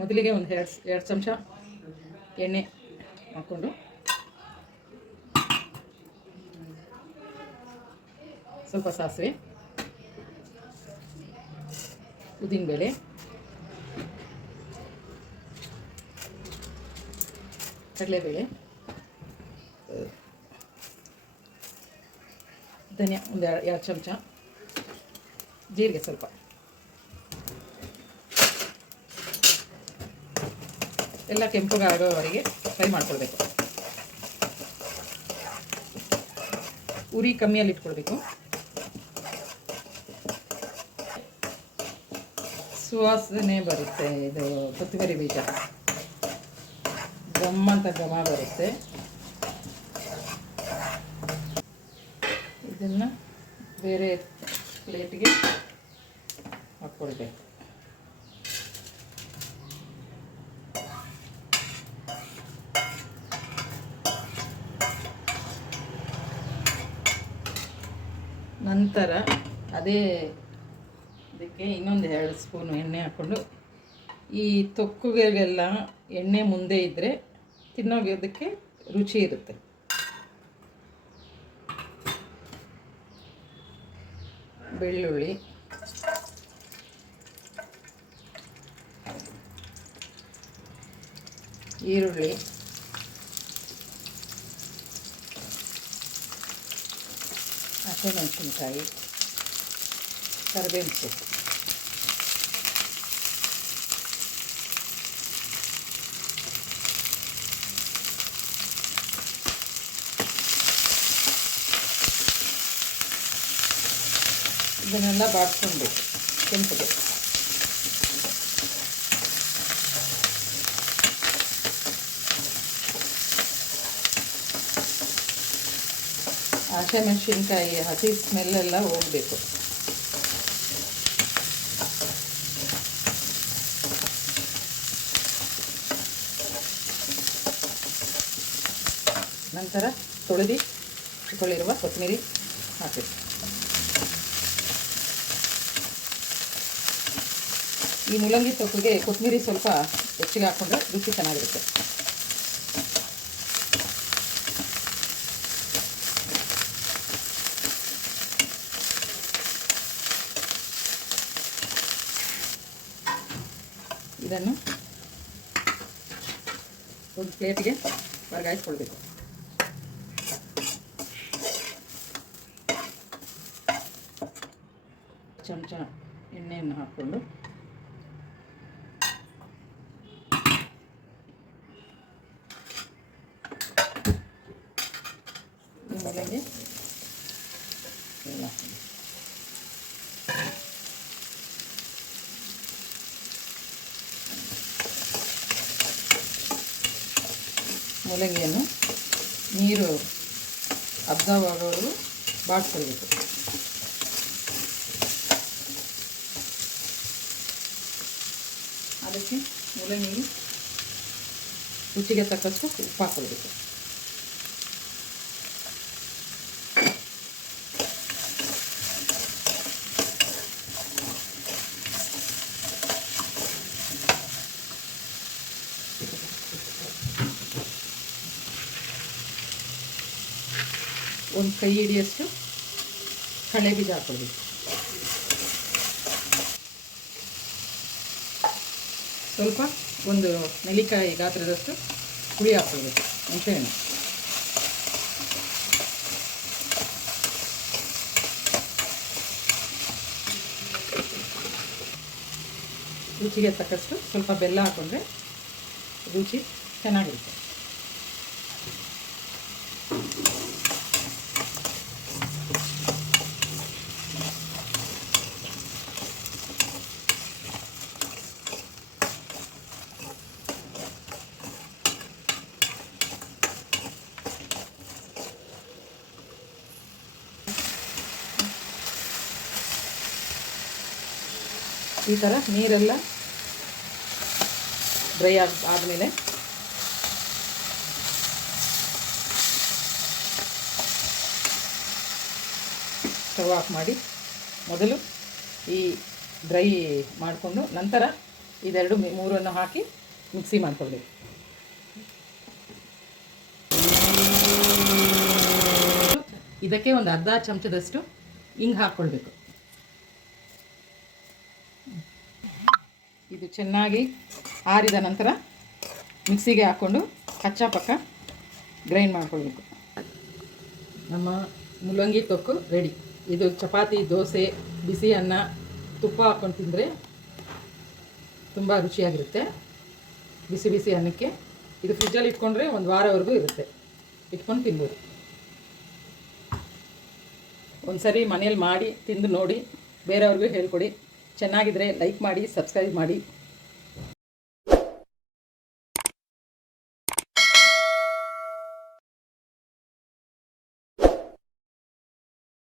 ಮೊದಲಿಗೆ ಒಂದು ಎರಡು ಚಮಚ ಎಣ್ಣೆ ಹಾಕ್ಕೊಂಡು ಸ್ವಲ್ಪ ಸಾಸಿವೆ, ಉದ್ದಿನಬೇಳೆ, ಕಡಲೆಬೇಳೆ, ಧನಿಯಾ ಒಂದು ಎರಡು ಚಮಚ, ಜೀರಿಗೆ ಸ್ವಲ್ಪ, ಎಲ್ಲ ಕೆಂಪಗಾಗೋವರೆಗೆ ಫ್ರೈ ಮಾಡ್ಕೊಳ್ಬೇಕು. ಉರಿ ಕಮ್ಮಿಯಲ್ಲಿ ಇಟ್ಕೊಳ್ಬೇಕು. ಸುವಾಸನೆ ಬರುತ್ತೆ. ಇದು ಕೊತ್ತಂಬರಿ ಬೀಜ ಗಮ್ಮಂತ ಘಮ ಬರುತ್ತೆ. ಇದನ್ನು ಬೇರೆ ಪ್ಲೇಟಿಗೆ ಹಾಕ್ಕೊಳ್ಬೇಕು. ನಂತರ ಅದೇ ಇದಕ್ಕೆ ಇನ್ನೊಂದು 2 ಸ್ಪೂನು ಎಣ್ಣೆ ಹಾಕ್ಕೊಂಡು, ಈ ತೊಕ್ಕುಗಳಿಗೆಲ್ಲ ಎಣ್ಣೆ ಮುಂದೆ ಇದ್ದರೆ ತಿನ್ನೋದಕ್ಕೆ ರುಚಿ ಇರುತ್ತೆ. ಬೆಳ್ಳುಳ್ಳಿ, ಈರುಳ್ಳಿ, ಹಸಿಮೆಣಸಿನ್ಕಾಯಿ, ಕರಿಬೇವಿನ ಸೊಪ್ಪು, ಇದನ್ನೆಲ್ಲ ಬಾಡಿಸ್ಕೊಳ್ಬೇಕು ಕೆಂಪಗೆ. ಹಸಿಮೆಣಸಿನ್ಕಾಯಿ ಹಸಿ ಸ್ಮೆಲ್ಲೆಲ್ಲ ಹೋಗಬೇಕು. ನಂತರ ತೊಳೆದು ಇಟ್ಕೊಂಡಿರುವ ಕೊತ್ತಂಬರಿ ಹಾಕಬೇಕು. ಈ ಮೂಲಂಗಿ ತೊಕ್ಕಿಗೆ ಕೊತ್ತಂಬರಿ ಸ್ವಲ್ಪ ಹೆಚ್ಚಿಗೆ ಹಾಕ್ಕೊಂಡ್ರೆ ರುಚಿ ಚೆನ್ನಾಗಿರುತ್ತೆ. ಇದನ್ನು ಒಂದು ಪ್ಲೇಟ್ಗೆ ವರ್ಗಾಯಿಸ್ಕೊಳ್ಬೇಕು. ಚಮಚ ಎಣ್ಣೆಯನ್ನು ಹಾಕ್ಕೊಂಡು ಮೂಲಂಗಿ ಎಲ್ಲ ಮೂಲಂಗಿಯನ್ನು ನೀರು ಅಬ್ಸರ್ವ್ ಆಗೋವರೆಗೂ ಬಾಡಿಸ್ಕೊಳ್ಬೇಕು. ಅದಕ್ಕೆ ಮೂಲಂಗಿಗೆ ರುಚಿಗೆ ತಕ್ಕಷ್ಟು ಉಪ್ಪು ಹಾಕ್ಕೊಳ್ಬೇಕು. ಒಂದು ಕೈ ಹಿಡಿಯಷ್ಟು ಕಡಲೆ ಬೀಜ ಹಾಕ್ಕೊಳ್ಬೇಕು. ಸ್ವಲ್ಪ ಒಂದು ನೆಲ್ಲಿಕಾಯಿ ಗಾತ್ರದಷ್ಟು ಹುಳಿ ಹಾಕ್ಕೊಳ್ಬೇಕು, ಹುಣಸೆಹಣ್ಣು. ರುಚಿಗೆ ತಕ್ಕಷ್ಟು ಸ್ವಲ್ಪ ಬೆಲ್ಲ ಹಾಕ್ಕೊಂಡ್ರೆ ರುಚಿ ಚೆನ್ನಾಗಿರುತ್ತೆ. ಈ ಥರ ನೀರೆಲ್ಲ ಡ್ರೈ ಆದಮೇಲೆ ಸ್ಟವ್ ಆಫ್ ಮಾಡಿ ಮೊದಲು ಈ ಡ್ರೈ ಮಾಡಿಕೊಂಡು ನಂತರ ಇದೆರಡು ಮೂರನ್ನು ಹಾಕಿ ಮಿಕ್ಸಿ ಮಾಡ್ಕೊಳ್ಬೇಕು. ಇದಕ್ಕೆ ಒಂದು ಅರ್ಧ ಚಮಚದಷ್ಟು ಹಿಂಗೆ ಹಾಕ್ಕೊಳ್ಬೇಕು. ಇದು ಚೆನ್ನಾಗಿ ಆರಿದ ನಂತರ ಮಿಕ್ಸಿಗೆ ಹಾಕ್ಕೊಂಡು ಕಚ್ಚಾ ಪಕ್ಕ ಗ್ರೈಂಡ್ ಮಾಡ್ಕೊಳ್ಬೇಕು. ನಮ್ಮ ಮೂಲಂಗಿ ತೊಕ್ಕು ರೆಡಿ. ಇದು ಚಪಾತಿ, ದೋಸೆ, ಬಿಸಿ ಅನ್ನ, ತುಪ್ಪ ಹಾಕ್ಕೊಂಡು ತಿಂದರೆ ತುಂಬ ರುಚಿಯಾಗಿರುತ್ತೆ. ಬಿಸಿ ಬಿಸಿ ಅನ್ನಕ್ಕೆ ಇದು ಫ್ರಿಜ್ಜಲ್ಲಿ ಇಟ್ಕೊಂಡ್ರೆ ಒಂದು ವಾರವರೆಗೂ ಇರುತ್ತೆ, ಇಟ್ಕೊಂಡು ತಿನ್ಬೋದು. ಒಂದು ಸರಿ ಮನೇಲಿ ಮಾಡಿ ತಿಂದು ನೋಡಿ, ಬೇರೆಯವ್ರಿಗೂ ಹೇಳ್ಕೊಡಿ. ಚೆನ್ನಾಗಿದ್ದರೆ ಲೈಕ್ ಮಾಡಿ, ಸಬ್ಸ್ಕ್ರೈಬ್ ಮಾಡಿ.